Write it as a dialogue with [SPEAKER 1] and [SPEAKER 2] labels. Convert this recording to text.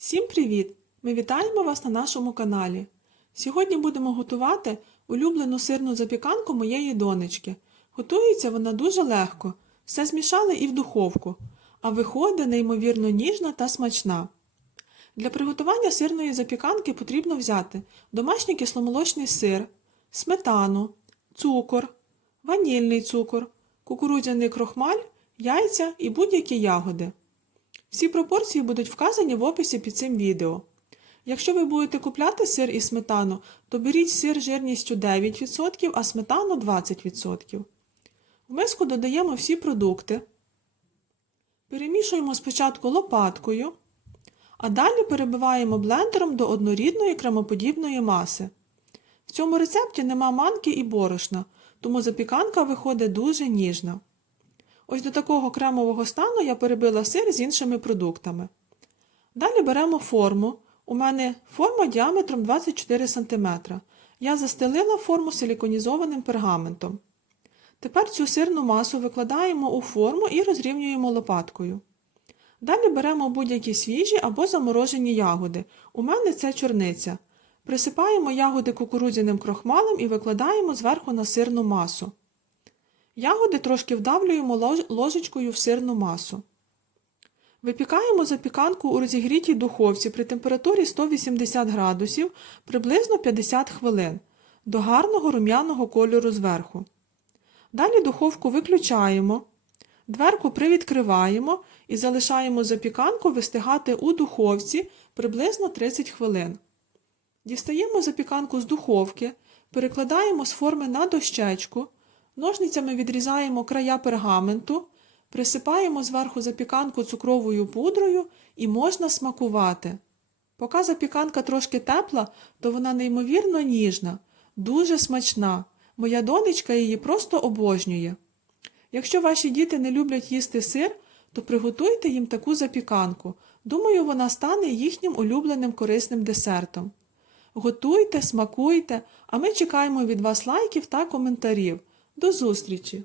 [SPEAKER 1] Всім привіт! Ми вітаємо вас на нашому каналі. Сьогодні будемо готувати улюблену сирну запіканку моєї донечки. Готується вона дуже легко. Все змішали і в духовку, а виходить неймовірно ніжна та смачна. Для приготування сирної запіканки потрібно взяти домашній кисломолочний сир, сметану, цукор, ванільний цукор, кукурудзяний крохмаль, яйця і будь-які ягоди. Всі пропорції будуть вказані в описі під цим відео. Якщо ви будете купляти сир і сметану, то беріть сир жирністю 9%, а сметану 20%. В миску додаємо всі продукти. Перемішуємо спочатку лопаткою, а далі перебиваємо блендером до однорідної кремоподібної маси. В цьому рецепті нема манки і борошна, тому запіканка виходить дуже ніжна. Ось до такого кремового стану я перебила сир з іншими продуктами. Далі беремо форму. У мене форма діаметром 24 см. Я застелила форму силіконізованим пергаментом. Тепер цю сирну масу викладаємо у форму і розрівнюємо лопаткою. Далі беремо будь-які свіжі або заморожені ягоди. У мене це чорниця. Присипаємо ягоди кукурудзяним крохмалем і викладаємо зверху на сирну масу. Ягоди трошки вдавлюємо ложечкою в сирну масу. Випікаємо запіканку у розігрітій духовці при температурі 180 градусів приблизно 50 хвилин до гарного рум'яного кольору зверху. Далі духовку виключаємо, дверку привідкриваємо і залишаємо запіканку вистигати у духовці приблизно 30 хвилин. Дістаємо запіканку з духовки, перекладаємо з форми на дощечку, ножницями відрізаємо края пергаменту, присипаємо зверху запіканку цукровою пудрою і можна смакувати. Поки запіканка трошки тепла, то вона неймовірно ніжна, дуже смачна. Моя донечка її просто обожнює. Якщо ваші діти не люблять їсти сир, то приготуйте їм таку запіканку. Думаю, вона стане їхнім улюбленим корисним десертом. Готуйте, смакуйте, а ми чекаємо від вас лайків та коментарів. До зустрічі!